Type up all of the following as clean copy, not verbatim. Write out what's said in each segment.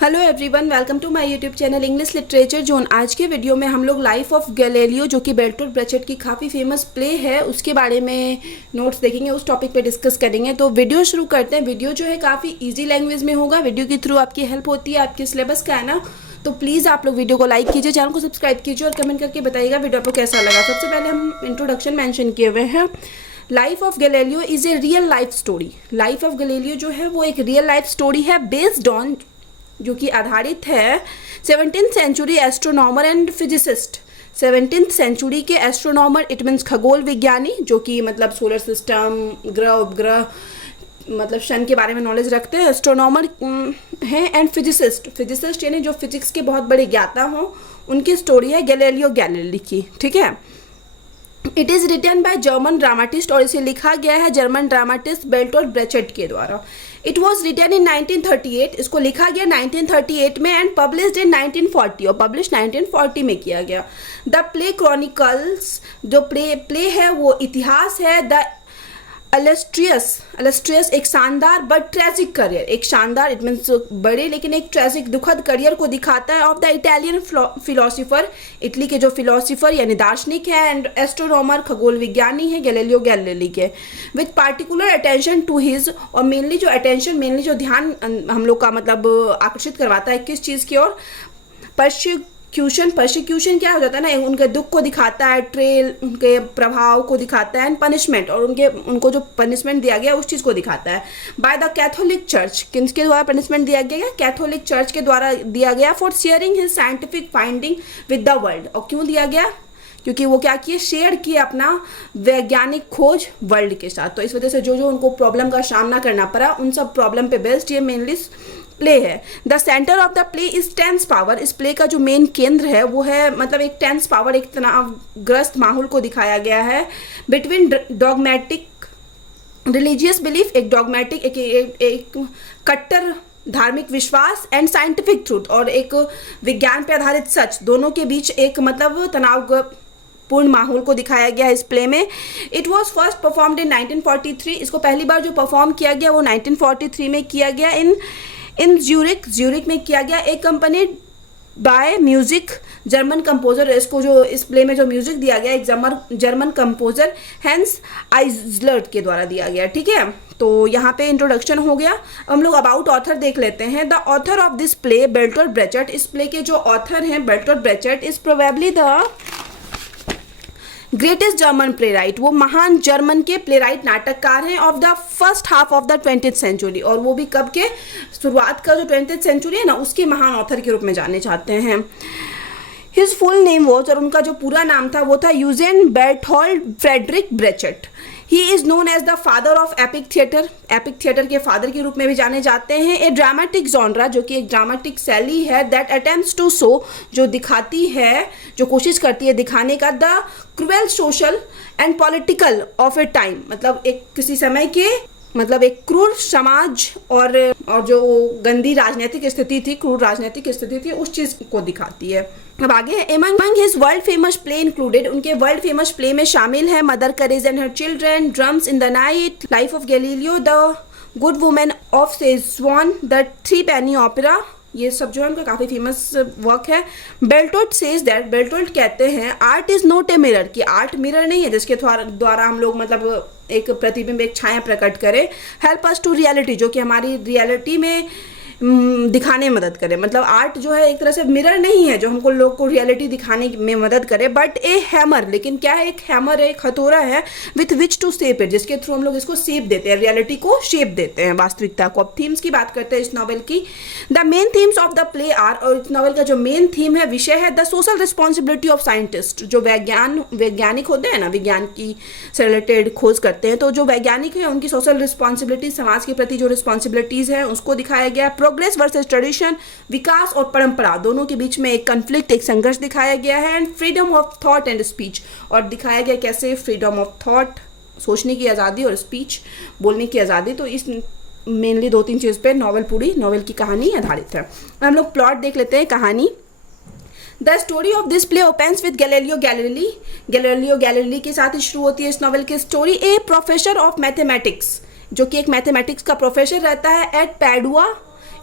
Hello everyone, welcome to my YouTube channel English literature zone. आज के video में हम लोग लाइफ ऑफ गैलीलियो, जो कि बेर्टोल्ट ब्रेचट की काफ़ी फेमस प्ले है, उसके बारे में नोट्स देखेंगे, उस टॉपिक पे डिस्कस करेंगे। तो वीडियो शुरू करते हैं। वीडियो जो है काफ़ी इजी लैंग्वेज में होगा। वीडियो के थ्रू आपकी हेल्प होती है आपके सिलेबस का, है ना। तो प्लीज़ आप लोग वीडियो को लाइक कीजिए, चैनल को सब्सक्राइब कीजिए और कमेंट करके बताइएगा वीडियो आपको कैसा लगा। सबसे पहले हम इंट्रोडक्शन मैंशन किए हुए हैं। Life of Galileo is a real life story. Life of Galileo जो है वो एक रियल लाइफ स्टोरी है, बेस्ड ऑन, जो कि आधारित है 17th century astronomer and physicist. 17th century के एस्ट्रोनॉमर, इट मीन्स खगोल विज्ञानी, जो कि मतलब सोलर सिस्टम, ग्रह उपग्रह, मतलब शन के बारे में नॉलेज रखते हैं, एस्ट्रोनॉमर हैं। एंड फिजिसिस्ट यानी जो फिजिक्स के बहुत बड़े ज्ञाता हों, उनकी स्टोरी है गैलीलियो गैलीली की। ठीक है। It is written by German dramatist, और इसे लिखा गया है जर्मन ड्रामाटिस्ट बेर्टोल्ट ब्रेचट के द्वारा। इट वॉज रिटन इन 1938, इसको लिखा गया 1938 में, एंड पब्लिश्ड इन 1940, और पब्लिश 1940 में किया गया। द प्ले क्रॉनिकल्स, जो प्ले है वो इतिहास है। द अलेस्ट्रियस एक शानदार बट ट्रेजिक करियर, एक शानदार इट मीन्स बड़े लेकिन एक ट्रेजिक दुखद करियर को दिखाता है of the Italian philosopher, Italy के जो फिलोसोफर यानी दार्शनिक है, एंड एस्ट्रोनॉमर खगोल विज्ञानी है गैलीलियो गैलीली के, with particular attention to his, और मेनली जो ध्यान हम लोग का मतलब आकर्षित करवाता है किस चीज़ की ओर, परसिक्यूशन क्या हो जाता है ना, उनके दुख को दिखाता है, ट्रेल उनके प्रभाव को दिखाता है, एंड पनिशमेंट, और उनको जो पनिशमेंट दिया गया उस चीज़ को दिखाता है। बाय द कैथोलिक चर्च, किसके द्वारा पनिशमेंट दिया गया? कैथोलिक चर्च के द्वारा दिया गया, for sharing his scientific finding with the world. और क्यों दिया गया? क्योंकि वो क्या किए, शेयर किए अपना वैज्ञानिक खोज वर्ल्ड के साथ। तो इस वजह से जो उनको प्रॉब्लम का सामना करना पड़ा, उन सब प्रॉब्लम पे बेस्ड ये मेनली प्ले है। The centre of the play is tens power. इस प्ले का जो मेन केंद्र है वो है मतलब एक टेंस पावर, एक तनावग्रस्त माहौल को दिखाया गया है। बिटवीन डॉगमेटिक रिलीजियस बिलीफ, एक डॉगमेटिक एक कट्टर धार्मिक विश्वास, एंड साइंटिफिक ट्रूथ, और एक विज्ञान पे आधारित सच, दोनों के बीच एक मतलब तनावपूर्ण माहौल को दिखाया गया है इस प्ले में। It was first performed in 1943। इसको पहली बार जो परफॉर्म किया गया वो 1943 में किया गया, इन ज्यूरिक में किया गया। एक company by music German composer, इसको जो इस प्ले में जो म्यूजिक दिया गया एक जर्मन कंपोजर हैंस आइजलर्ट के द्वारा दिया गया। ठीक है, तो यहाँ पे इंट्रोडक्शन हो गया। हम लोग अबाउट ऑथर देख लेते हैं। The author of this play Bertolt Brecht. इस प्ले के जो ऑथर हैं Bertolt Brecht is probably the greatest German playwright. वो महान जर्मन के प्ले राइट नाटककार हैं of the first half of the 20th century, और वो भी कब के, शुरुआत का जो 20th सेंचुरी है ना, उसके महान ऑथर के रूप में जाने जाते हैं। हिज फुल नेम वॉज, और उनका जो पूरा नाम था वो था Eugen Bertolt Friedrich Brecht. He is known as the father of epic theatre. Epic theatre के फादर के रूप में भी जाने जाते हैं। ए ड्रामेटिक जॉनरा, जो कि एक ड्रामेटिक शैली है, दैट अटेम्प्ट्स टू शो, जो दिखाती है, जो कोशिश करती है दिखाने का, the cruel social and political of A time, मतलब एक किसी समय के, मतलब एक क्रूर समाज और जो गंदी राजनीतिक स्थिति थी, क्रूर राजनीतिक स्थिति थी, उस चीज को दिखाती है। अब आगे है, among his world famous play included, उनके वर्ल्ड फेमस प्ले में शामिल है mother courage and her children, drums in the night, life of Galileo, the good women of Schezwan, the three Penney opera. ये सब जो है उनका काफ़ी फेमस वर्क है। बेर्टोल्ट सेज दैट, बेर्टोल्ट कहते हैं, art is not a mirror, कि आर्ट मिरर नहीं है जिसके द्वारा हम लोग मतलब एक प्रतिबिंब, एक छाया प्रकट करें। हेल्प अस टू रियलिटी, जो कि हमारी रियलिटी में दिखाने में मदद करे। मतलब आर्ट जो है एक तरह से मिरर नहीं है जो हमको लोग को रियलिटी दिखाने में मदद करे, बट ए हैमर, लेकिन क्या है, एक हैमर है, एक हथौड़ा है, with which to shape it, जिसके थ्रू हम लोग इसको शेप देते हैं, रियलिटी को शेप देते हैं, वास्तविकता को। अब थीम्स की बात करते हैं इस नॉवेल की। The main themes of the play are, और इस नॉवेल का जो मेन थीम है, विषय है, the social responsibility of scientist. जो वैज्ञानिक होते हैं ना, विज्ञान की से रिलेटेड खोज करते हैं, तो जो वैज्ञानिक है उनकी सोशल रिस्पॉन्सिबिलिटी, समाज के प्रति जो रिस्पॉन्सिबिलिटीज है उसको दिखाया गया। प्रोग्रेस वर्सेस ट्रेडिशन, विकास और परंपरा, दोनों के बीच में एक कन्फ्लिक्ट, एक संघर्ष दिखाया गया है। And freedom of thought and speech, और दिखाया गया कैसे फ्रीडम ऑफ थॉट, सोचने की आज़ादी, और स्पीच, बोलने की आज़ादी। तो इस मेनली 2-3 चीज़ पे नॉवेल की कहानी आधारित है। हम लोग प्लॉट देख लेते हैं, कहानी। The story of this play opens with Galileo Galilei. Galileo Galilei के साथ ही शुरू होती है इस नॉवेल की story. A professor of mathematics, जो कि एक मैथमेटिक्स का प्रोफेसर रहता है एट पैडुआ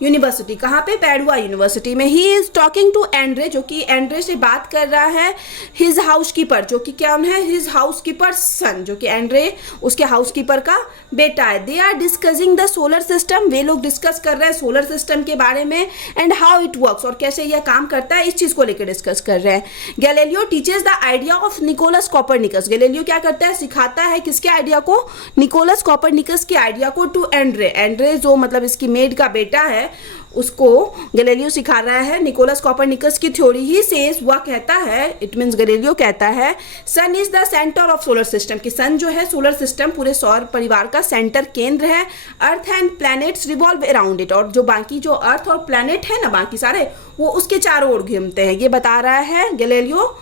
यूनिवर्सिटी। कहाँ पे? पैडुआ यूनिवर्सिटी में। He is talking to Andrea, जो कि एंड्रे से बात कर रहा है। हिज हाउसकीपर, जो कि क्या है? हिज हाउसकीपर सन, जो कि एंड्रे उसके हाउसकीपर का बेटा है। They are discussing the solar system, वे लोग डिस्कस कर रहे हैं सोलर सिस्टम के बारे में, एंड हाउ इट वर्क्स, और कैसे यह काम करता है, इस चीज को लेकर डिस्कस कर रहे हैं। Galileo teaches the idea of Nicholas Copernicus, Galileo क्या करता है? सिखाता है किसके आइडिया को? निकोलस कॉपरनिकस के आइडिया को टू एंड्रे, एंड्रे जो मतलब इसकी मेड का बेटा है उसको गैलीलियो सिखा रहा है निकोलस कॉपरनिकस की थ्योरी। ही सेज, वह कहता है, इट मीन्स गैलीलियो कहता है, sun is the centre of solar system, कि सन जो है सोलर सिस्टम पूरे सौर परिवार का सेंटर केंद्र है। Earth and planets revolve around it, और जो बाकी जो अर्थ और प्लैनेट है ना बाकी सारे, वो उसके चारों ओर घूमते हैं, ये बता रहा है गैलीलियो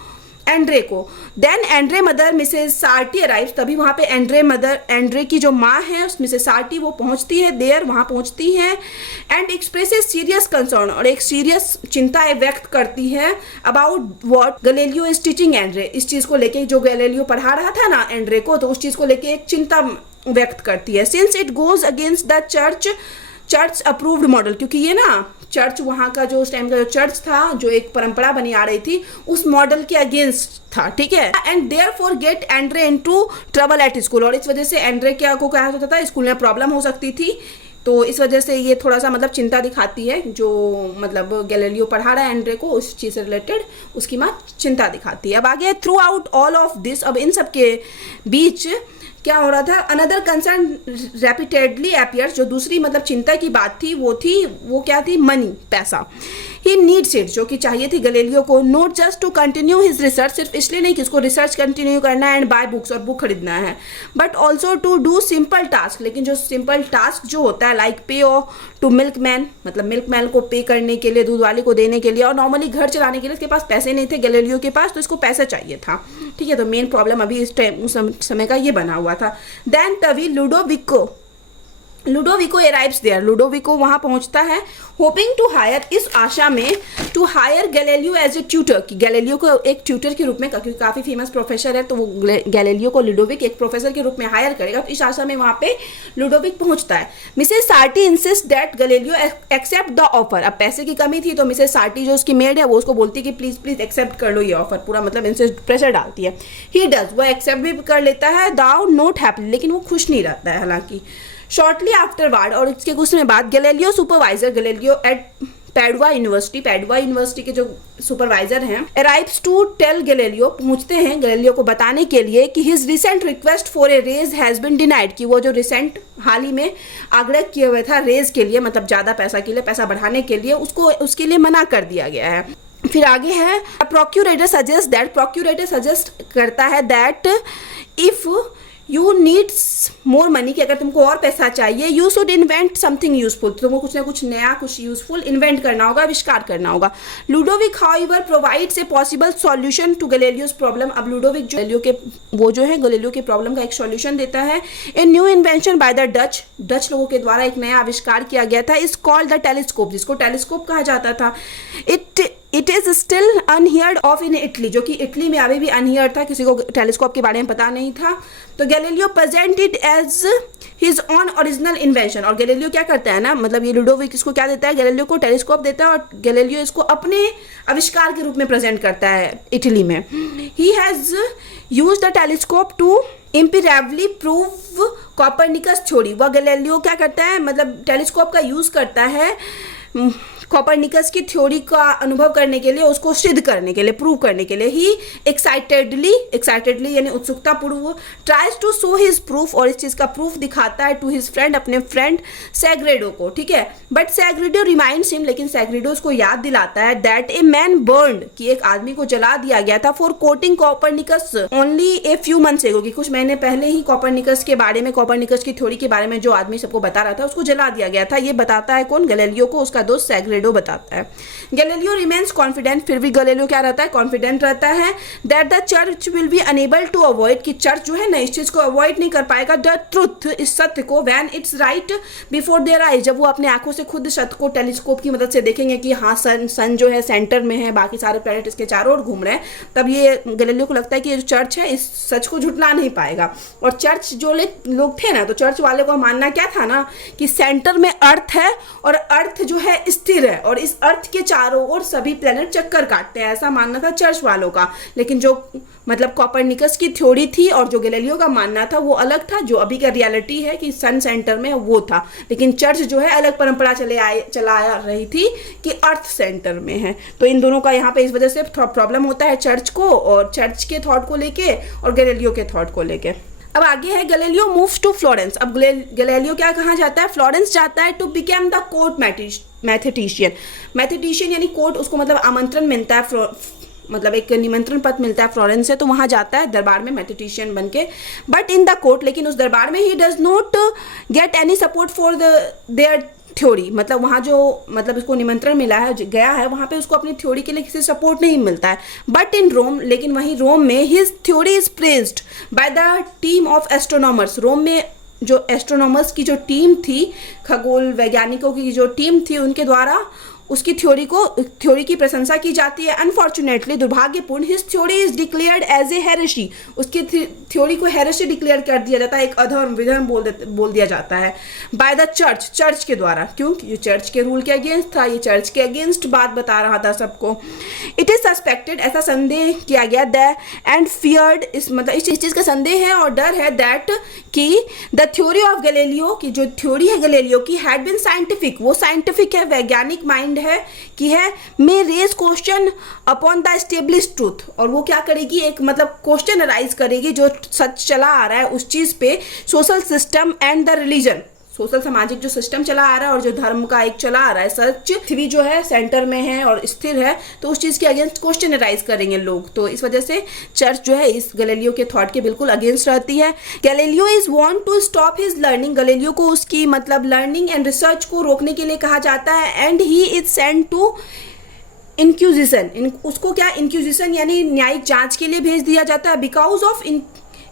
एंड्रे को। Then Andrea mother Mrs Sarti arrives, तभी वहाँ पे एंड्रे मदर, एंड्रे की जो माँ है मिसेस सार्टी, वो पहुँचती है देयर, वहाँ पहुँचती है। एंड एक्सप्रेसेस सीरियस कंसर्न, और एक सीरियस चिंता व्यक्त करती है about what Galileo is teaching Andre, इस चीज़ को लेके जो गैलीलियो पढ़ा रहा था ना एंड्रे को, तो उस चीज़ को लेके एक चिंता व्यक्त करती है। Since it goes against the church approved model, क्योंकि ये ना चर्च वहाँ का जो उस टाइम का जो चर्च था, जो एक परंपरा बनी आ रही थी, उस मॉडल के अगेंस्ट था, ठीक है। And therefore get Andrea into trouble at school, और इस वजह से एंड्रे क्या को क्या होता था, स्कूल में प्रॉब्लम हो सकती थी, तो इस वजह से ये थोड़ा सा मतलब चिंता दिखाती है, जो मतलब गैलीलियो पढ़ा रहा है एंड्रे को उस चीज़ से रिलेटेड, उसकी माँ चिंता दिखाती है। अब आगे through out all of this, अब इन सब के बीच क्या हो रहा था? अनदर कंसर्न रेपिटेडली अपीयर्स, जो दूसरी मतलब चिंता की बात थी वो क्या थी? मनी, पैसा। ही नीड्स इट, जो कि चाहिए थी गैलीलियो को, not just to continue his research, सिर्फ इसलिए नहीं कि उसको रिसर्च कंटिन्यू करना है एंड बाय बुक्स, और बुक खरीदना है, but also to do simple task, लेकिन जो सिंपल टास्क जो होता है like pay owe to milk man, मतलब मिल्क मैन को पे करने के लिए, दूध वाले को देने के लिए, और नॉर्मली घर चलाने के लिए इसके पास पैसे नहीं थे गैलीलियो के पास, तो इसको पैसा चाहिए था, ठीक है। तो मेन प्रॉब्लम अभी इस टाइम उस समय का ये बना हुआ था। देन तभी लुडोविको अराइव्स देयर, लुडोविको वहाँ पहुँचता है, होपिंग टू हायर, इस आशा में to hire Galileo as a tutor, कि गैलीलियो को एक ट्यूटर के रूप में, क्योंकि काफ़ी फेमस प्रोफेसर है तो वो गैलीलियो को लुडोविक एक प्रोफेसर के रूप में हायर करेगा, तो इस आशा में वहाँ पे लुडोविक पहुँचता है। Mrs Sarti insist that Galileo accept the offer, अब पैसे की कमी थी तो मिसेस सार्टी जो उसकी मेड है वो उसको बोलती है कि प्लीज़ प्लीज़ एक्सेप्ट कर लो ये ऑफर, पूरा मतलब इनसे प्रेशर डालती है। ही डज, वो एक्सेप्ट भी कर लेता है, दाउ नॉट हैप्पी, लेकिन वो खुश नहीं रहता है हालांकि। शॉर्टली आफ्टरवर्ड, और इसके कुछ समय बाद, Galileo supervisor, Galileo at Padua university के जो सुपरवाइजर हैं, अराइव्स टू टेल गैलीलियो, पहुंचते हैं गैलीलियो को बताने के लिए कि his recent request for a raise has been denied, कि वो जो रिसेंट हाल ही में आग्रह किए हुए था रेज के लिए, मतलब ज़्यादा पैसा के लिए, पैसा बढ़ाने के लिए, उसको उसके लिए मना कर दिया गया है। फिर आगे है प्रोक्यूरेटर सजेस्ट करता है that if you needs more money, कि अगर तुमको और पैसा चाहिए, you should invent something useful, तुमको कुछ ना कुछ नया, कुछ यूजफुल इन्वेंट करना होगा, आविष्कार करना होगा। Ludovico however provides a possible solution to Galileo's problem, अब लुडोविक जो गैलीलियो के प्रॉब्लम का एक सॉल्यूशन देता है। A new invention by the Dutch लोगों के द्वारा एक नया आविष्कार किया गया था, इज कॉल्ड द टेलीस्कोप, जिसको टेलीस्कोप कहा जाता था। It is still unheard of in Italy, जो कि इटली में अभी भी अनहियर्ड था, किसी को टेलीस्कोप के बारे में पता नहीं था। तो Galileo present it as his own original invention, और गैलीलियो क्या करता है ना, मतलब ये लुडोविक इसको क्या देता है, गैलीलियो को टेलीस्कोप देता है, और गैलीलियो इसको अपने आविष्कार के रूप में प्रेजेंट करता है इटली में। He has use the telescope to impeccably prove Copernicus theory, वह गैलीलियो क्या करता है, मतलब टेलीस्कोप का यूज करता है कॉपरनिकस की थ्योरी का अनुभव करने के लिए, उसको सिद्ध करने के लिए, प्रूव करने के लिए। ही एक्साइटेडली यानी उत्सुकता पूर्व tries to show his proof, और इस चीज का प्रूफ दिखाता है टू हिज फ्रेंड, अपने फ्रेंड सैग्रेडो को, ठीक है। बट सैग्रेडो रिमाइंड्स हिम, लेकिन सैग्रेडो उसको याद दिलाता है दैट ए मैन बर्न्ड, कि एक आदमी को जला दिया गया था, for coating Copernicus only a few months एगो, कि कुछ महीने पहले ही कॉपरनिकस के बारे में, कॉपरनिकस की थ्योरी के बारे में जो आदमी सबको बता रहा था उसको जला दिया गया था। ये बताता है कौन, गैलीलियो को उसका दोस्त सैग्रेडो टोलेडो बताता है। गैलीलियो रिमेन्स कॉन्फिडेंट, फिर भी गैलीलियो क्या रहता है, कॉन्फिडेंट रहता है that the church will be unable to avoid, कि चर्च जो है ना इस चीज को अवॉइड नहीं कर पाएगा, द ट्रुथ, इस सत्य को, when it's right before their eyes, जब वो अपने आंखों से खुद सत्य को टेलीस्कोप की मदद से देखेंगे कि हाँ सन जो है सेंटर में है, बाकी सारे प्लैनेट इसके चारों ओर घूम रहे हैं, तब ये गैलीलियो को लगता है कि ये जो चर्च है इस सच को झुटला नहीं पाएगा। और चर्च जो लोग थे ना, तो चर्च वाले को मानना क्या था ना कि सेंटर में अर्थ है और अर्थ जो है स्थिर है और इस अर्थ के चारों ओर सभी प्लैनेट चक्कर काटते हैं, ऐसा मानना था चर्च वालों का। लेकिन जो मतलब कोपरनिकस की थ्योरी थी और जो गैलीलियो का मानना था वो अलग था, जो अभी का रियलिटी है कि सन सेंटर में वो था। लेकिन चर्च जो है अलग परंपरा चला आ रही थी कि अर्थ सेंटर में है। तो इन दोनों का यहाँ पे इस वजह से प्रॉब्लम होता है चर्च को, और चर्च के थॉट को लेके और गैलीलियो के थॉट को लेके। अब आगे है गैलीलियो मूव्स टू फ्लोरेंस। अब गैलीलियो क्या कहाँ जाता है, फ्लोरेंस जाता है टू बिकम द कोर्ट मैथेटिशियन। मैथेटिशियन यानी कोर्ट, उसको मतलब आमंत्रण मिलता है, मतलब एक निमंत्रण पत्र मिलता है फ्लोरेंस से, तो वहाँ जाता है दरबार में मैथेटिशियन बन के। बट इन द कोर्ट, लेकिन उस दरबार में he does not get any support for their theory, मतलब वहाँ जो मतलब उसको निमंत्रण मिला है, गया है, वहाँ पे उसको अपनी थ्योरी के लिए किसी सपोर्ट नहीं मिलता है। बट इन रोम, लेकिन वहीं रोम में his theory is praised by the team of astronomers. Rome में जो एस्ट्रोनॉमर्स की जो टीम थी, खगोल वैज्ञानिकों की जो टीम थी, उनके द्वारा उसकी थ्योरी की प्रशंसा की जाती है। अनफॉर्चुनेटली, दुर्भाग्यपूर्ण, his theory is declared as a heresy. उसकी थ्योरी को हेरेसी डिक्लेयर कर दिया जाता है, एक अधर्म विधर्म बोल दिया जाता है बाय द चर्च के द्वारा। क्यों? ये चर्च के रूल के अगेंस्ट था, ये चर्च के अगेंस्ट बात बता रहा था सबको। इट इज सस्पेक्टेड, ऐसा संदेह किया गया, दैट एंड फियर्ड, इस मतलब इस चीज़ का संदेह है और डर है, दैट कि द थ्योरी ऑफ गैलीलियो, की जो थ्योरी है गैलीलियो की, हैड बीन साइंटिफिक, वो साइंटिफिक है, वैज्ञानिक माइंड है कि है, may raise question upon the establish truth. और वो क्या करेगी, एक मतलब क्वेश्चन अराइज करेगी जो सच चला आ रहा है उस चीज पे, social system and the religion, social सामाजिक जो सिस्टम चला आ रहा है और जो धर्म का एक चला आ रहा है, सच पृथ्वी जो है सेंटर में है और स्थिर है, तो उस चीज़ के अगेंस्ट क्वेश्चन अराइज करेंगे लोग। तो इस वजह से चर्च जो है इस गैलीलियो के थॉट के बिल्कुल अगेंस्ट रहती है। Galileo is want to stop his learning, Galileo को उसकी मतलब लर्निंग एंड रिसर्च को रोकने के लिए कहा जाता है। And he is sent to inquisition, उसको क्या इंक्विजिशन यानी न्यायिक जांच के लिए भेज दिया जाता है। बिकॉज ऑफ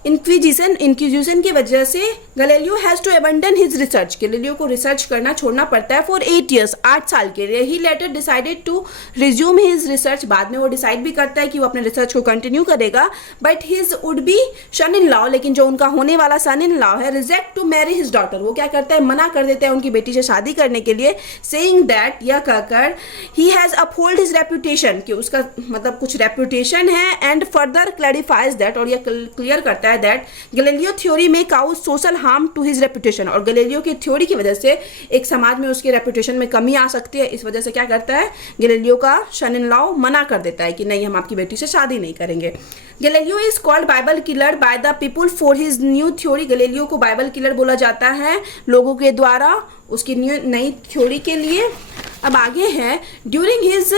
इंक्विजिशन की वजह से Galileo has to abandon his research, Galileo को रिसर्च करना छोड़ना पड़ता है फॉर 8 years, 8 साल के लिए। He later decided to resume his research, बाद में वो डिसाइड भी करता है कि वो अपने रिसर्च को कंटिन्यू करेगा। But his would be son in law, लेकिन जो उनका होने वाला सन इन लॉ है, reject to marry his daughter, वो क्या करता है, मना कर देता है उनकी बेटी से शादी करने के लिए, सेइंग दैट, यह कहकर, he has uphold his reputation, कि उसका मतलब कुछ रेपुटेशन है। एंड फर्दर क्लैरिफाइज दैट, और यह क्लियर करता है that Galileo theory may cause social harm to his reputation, और गैलीलियो की थ्योरी की वजह से एक समाज में उसके रेपुटेशन में कमी आ सकती है। इस वजह से क्या करता है, गैलीलियो का सन इन लॉ मना कर देता है कि नहीं, हम आपकी बेटी से शादी नहीं करेंगे। Galileo is called Bible killer by the people for his new theory, Galileo को बाइबल किलर बोला जाता है लोगों के द्वारा उसकी नई थ्योरी के लिए। अब आगे है, ड्यूरिंग हिज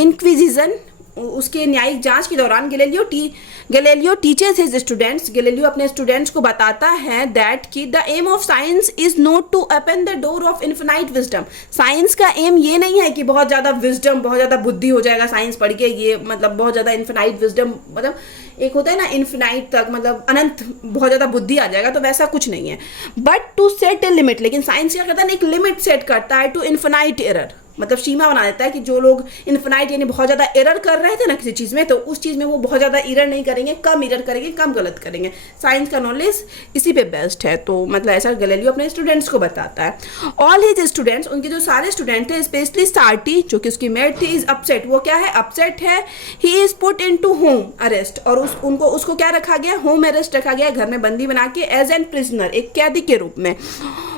इंक्विजिशन, उसके न्यायिक जांच के दौरान Galileo teaches his students, Galileo अपने स्टूडेंट्स को बताता है दैट कि the aim of science is not to open the door of infinite wisdom, science का एम ये नहीं है कि बहुत ज़्यादा विजडम, बहुत ज़्यादा बुद्धि हो जाएगा साइंस पढ़ के, ये मतलब बहुत ज़्यादा इन्फिनाइट विजडम, मतलब एक होता है ना इन्फिनाइट तक, मतलब अनंत बहुत ज़्यादा बुद्धि आ जाएगा, तो वैसा कुछ नहीं है। But to set a limit, लेकिन साइंस क्या करता है, एक लिमिट सेट करता है टू इन्फिनाइट एरर, मतलब सीमा बना देता है कि जो लोग इन्फिनाइट यानी बहुत ज़्यादा एरर कर रहे थे ना किसी चीज़ में, तो उस चीज़ में वो बहुत ज़्यादा एरर नहीं करेंगे, कम एरर करेंगे, कम गलत करेंगे। साइंस का नॉलेज इसी पे बेस्ड है। तो मतलब ऐसा गैलीलियो अपने स्टूडेंट्स को बताता है। ऑल हिज स्टूडेंट्स, उनके जो सारे स्टूडेंट थे, स्पेशली सार्टी जो कि उसकी मेड थी, इज अपसेट, वो क्या है, अपसेट है। He is put in to home arrest, और उसको क्या रखा गया, होम अरेस्ट रखा गया, घर में बंदी बना के, एज एन प्रिजनर, एक कैदी के रूप में,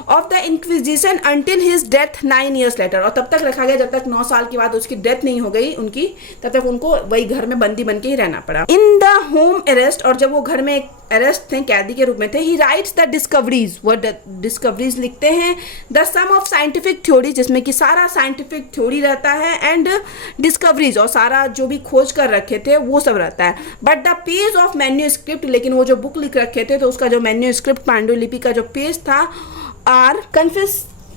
of the inquisition until his death 9 years later, और तब तक रखा गया जब तक 9 साल के बाद उसकी डेथ नहीं हो गई उनकी, तब तक उनको वही घर में बंदी बन के ही रहना पड़ा। इन द होम अरेस्ट, और जब वो घर में अरेस्ट थे, कैदी के रूप में थे, ही राइट्स द डिस्कवरीज, वो डिस्कवरीज लिखते हैं, the sum of scientific theory, जिसमें कि सारा साइंटिफिक थ्योरी रहता है, एंड डिस्कवरीज, और सारा जो भी खोज कर रखे थे वो सब रहता है। But the page of manuscript, लेकिन वो जो बुक लिख रखे थे तो उसका जो मैन्यूस्क्रिप्ट, पांडुलिपि का जो पेज था, आर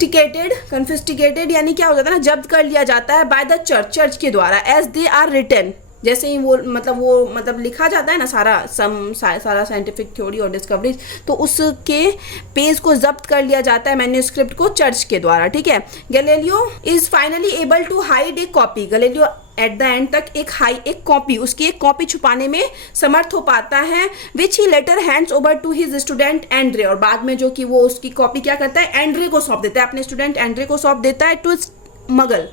कन्फिस्टिकेटेड यानी क्या हो जाता है ना, जब्त कर लिया जाता है बाय द चर्च के द्वारा, एज दे आर रिटन, जैसे ही वो मतलब लिखा जाता है ना सारा साइंटिफिक थ्योरी और डिस्कवरीज, तो उसके पेज को जब्त कर लिया जाता है मैन्यूस्क्रिप्ट को चर्च के द्वारा, ठीक है। Galileo is finally able to hide a copy, Galileo at the end तक उसकी एक कॉपी छुपाने में समर्थ हो पाता है, which he later hands over to his student Andre, और बाद में जो कि वो उसकी कॉपी क्या करता है, एंड्रे को सौंप देता है, अपने स्टूडेंट एंड्रे को सौंप देता है, टू स्मगल,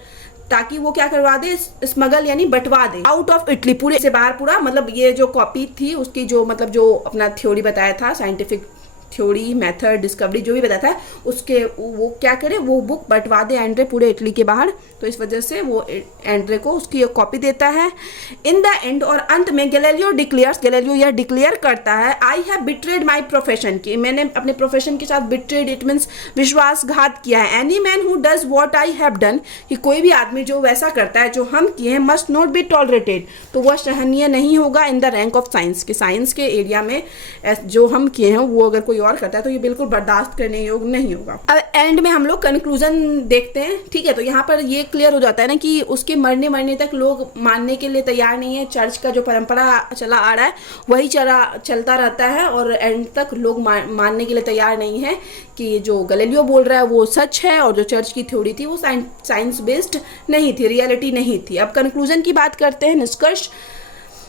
ताकि वो क्या करवा दे, स्मगल यानी बंटवा दे, आउट ऑफ इटली, पूरे से बाहर पूरा, मतलब ये जो कॉपी थी उसकी जो मतलब जो अपना थ्योरी बताया था, साइंटिफिक थ्योरी, मेथड, डिस्कवरी जो भी बताया था, उसके वो क्या करे, वो बुक बंटवा दे एंड्रे पूरे इटली के बाहर, तो इस वजह से वो एंड्रे को उसकी एक कॉपी देता है। इन द एंड, और अंत में गैलीलियो यह डिक्लेयर करता है, I have betrayed my profession, कि मैंने अपने प्रोफेशन के साथ बिट्रेड, इट मीन्स विश्वासघात किया है। Any man who does what I have done, कि कोई भी आदमी जो वैसा करता है जो हम किए हैं, मस्ट नॉट बी टॉलरेटेड, तो वह सहनीय नहीं होगा, in the rank of science, कि साइंस के एरिया में जो हम किए हैं वो अगर कोई और करता है तो ये बिल्कुल बर्दाश्त करने योग्य नहीं होगा। अब एंड में हम लोग कंक्लूजन देखते हैं, ठीक है। तो यहाँ पर ये क्लियर हो जाता है ना कि उसके मरने तक लोग मानने के लिए तैयार नहीं है, चर्च का जो परंपरा चला आ रहा है वही चलता रहता है, और एंड तक लोग मानने के लिए तैयार नहीं है कि जो गैलीलियो बोल रहा है वो सच है, और जो चर्च की थ्योरी थी वो साइंस बेस्ड नहीं थी, रियलिटी नहीं थी। अब कंक्लूजन की बात करते हैं, निष्कर्ष।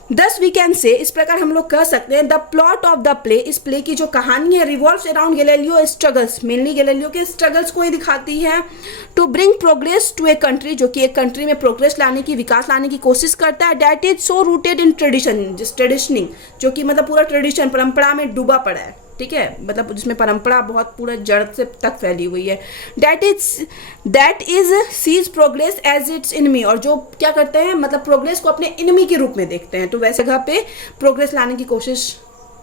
Thus we can say, इस प्रकार हम लोग कह सकते हैं, the plot of the play, इस प्ले की जो कहानी है, revolves around Galileo struggles, mainly Galileo के स्ट्रगल्स को ही दिखाती है, to bring progress to a country, जो कि एक कंट्री में प्रोग्रेस लाने की, विकास लाने की कोशिश करता है, that is so rooted in tradition, जिस ट्रेडिशनिंग, जो कि मतलब पूरा ट्रेडिशन, परंपरा में डूबा पड़ा है, ठीक है, मतलब जिसमें परंपरा बहुत पूरा जड़ से तक फैली हुई है, that is sees progress as its enemy, और जो क्या करते हैं, मतलब प्रोग्रेस को अपने इनमी के रूप में देखते हैं, तो वैसे जगह पे प्रोग्रेस लाने की कोशिश,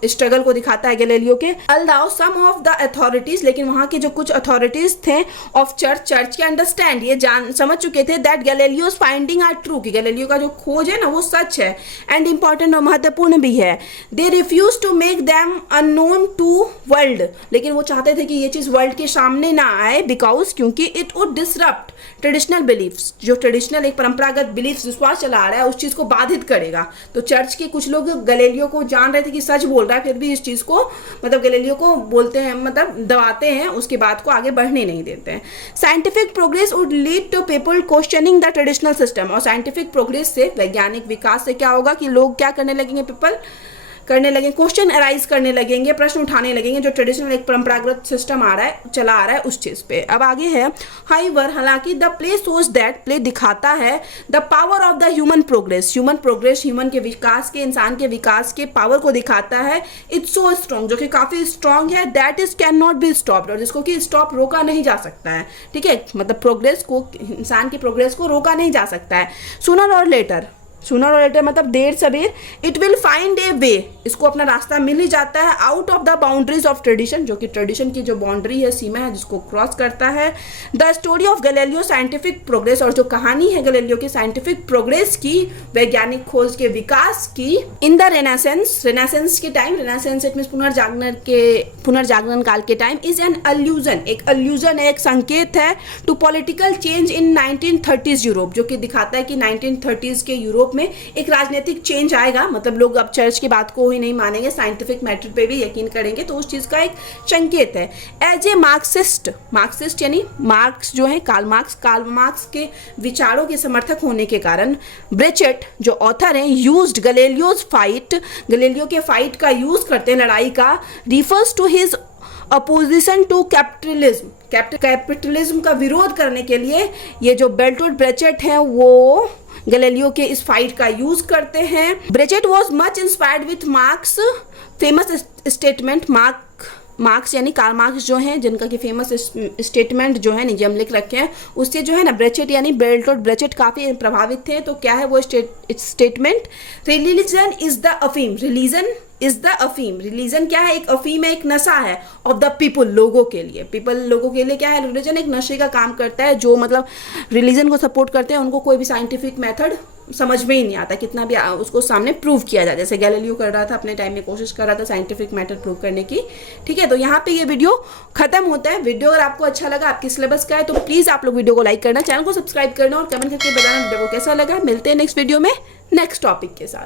स्ट्रगल को दिखाता है गैलीलियो के। अल्दाउ सम ऑफ द अथॉरिटीज, लेकिन वहां के जो कुछ अथॉरिटीज थे ऑफ चर्च के अंडरस्टैंड, ये समझ चुके थे, that Galileo's finding are true, कि गैलीलियो का जो खोज है ना वो सच है, एंड इंपॉर्टेंट और महत्वपूर्ण भी है। They refuse to make them unknown to world, लेकिन वो चाहते थे कि ये चीज वर्ल्ड के सामने ना आए, बिकॉज क्योंकि it would disrupt traditional beliefs, जो ट्रेडिशनल एक परंपरागत बिलीफ विश्वास चला आ रहा है उस चीज को बाधित करेगा। तो चर्च के कुछ लोग गैलीलियो को जान रहे थे कि सच बोल रहा है, फिर भी इस चीज को मतलब गैलीलियो को बोलते हैं, मतलब दबाते हैं, उसकी बात को आगे बढ़ने नहीं देते हैं। Scientific progress would lead to people questioning the traditional system, और साइंटिफिक प्रोग्रेस से, वैज्ञानिक विकास से क्या होगा कि लोग क्या करने लगेंगे, पीपल करने लगे, क्वेश्चन अराइज करने लगेंगे, प्रश्न उठाने लगेंगे, जो ट्रेडिशनल एक परंपरागत सिस्टम चला आ रहा है उस चीज पे। अब आगे है, हाउएवर, हालांकि the play shows that, play दिखाता है, the power of the human progress, human के विकास के, इंसान के विकास के पावर को दिखाता है, इट्स सो स्ट्रॉन्ग, जो कि काफी स्ट्रॉन्ग है, that is can not be stopped, और जिसको कि स्टॉप रोका नहीं जा सकता है, ठीक है, मतलब प्रोग्रेस को, इंसान की प्रोग्रेस को रोका नहीं जा सकता है। सूनर और लेटर मतलब देर सबेर, इट विल फाइंड ए वे, इसको अपना रास्ता मिल ही जाता है, out of the boundaries of tradition, जो कि ट्रेडिशन की जो बाउंड्री है, सीमा है, जिसको क्रॉस करता है। The story of Galileo scientific progress, और जो कहानी है गैलीलियो की साइंटिफिक प्रोग्रेस की, वैज्ञानिक खोज के विकास की, इन द रेनेसेंस के टाइम, रेनेसेंस इट मींस पुनर्जागरण काल के टाइम, इज एन अल्यूजन, एक अल्यूजन है, एक संकेत है, to political change in 1930s Europe, जो कि दिखाता है कि 1930s के यूरोप में एक राजनीतिक चेंज आएगा, मतलब लोग अब चर्च की बात को ही नहीं मानेंगे, साइंटिफिक मैटर पे भी यकीन करेंगे, तो उस चीज का एक संकेत है। एज ए मार्क्सिस्ट यानी मार्क्स जो है, कार्ल मार्क्स के विचारों के समर्थक होने के कारण, ब्रेचेट जो ऑथर हैं, यूज्ड गैलीलियो के फाइट का यूज करते हैं, लड़ाई का, refers to his opposition to capitalism का विरोध करने के लिए ये जो बेल्टोल्ड ब्रेचेट है वो गैलीलियो के इस फाइट का यूज करते हैं। Brecht was much inspired with Marx famous statement, Marx यानी कार्ल मार्क्स जो हैं, जिनका कि फेमस स्टेटमेंट जो है नियम लिख रखे हैं, उससे जो है ना ब्रेचेट यानी बेल्टोल्ड ब्रेचेट काफी प्रभावित थे। तो क्या है वो स्टेटमेंट, रिलीजन इज द अफीम, रिलीजन क्या है, एक अफीम है, एक नशा है, ऑफ द पीपल, लोगों के लिए क्या है, रिलीजन एक नशे का काम करता है, जो मतलब रिलीजन को सपोर्ट करते हैं उनको कोई भी साइंटिफिक मेथड समझ में ही नहीं आता, कितना भी उसको सामने प्रूव किया जाए, जैसे गैलीलियो कर रहा था अपने टाइम में, कोशिश कर रहा था साइंटिफिक मैटर प्रूव करने की। ठीक है, तो यहाँ पे ये वीडियो खत्म होता है। वीडियो अगर आपको अच्छा लगा, आपके सिलेबस का है, तो प्लीज़ आप लोग वीडियो को लाइक करना, चैनल को सब्सक्राइब करना और कमेंट करके बताना वीडियो को कैसा लगा। मिलते हैं नेक्स्ट वीडियो में नेक्स्ट टॉपिक के साथ।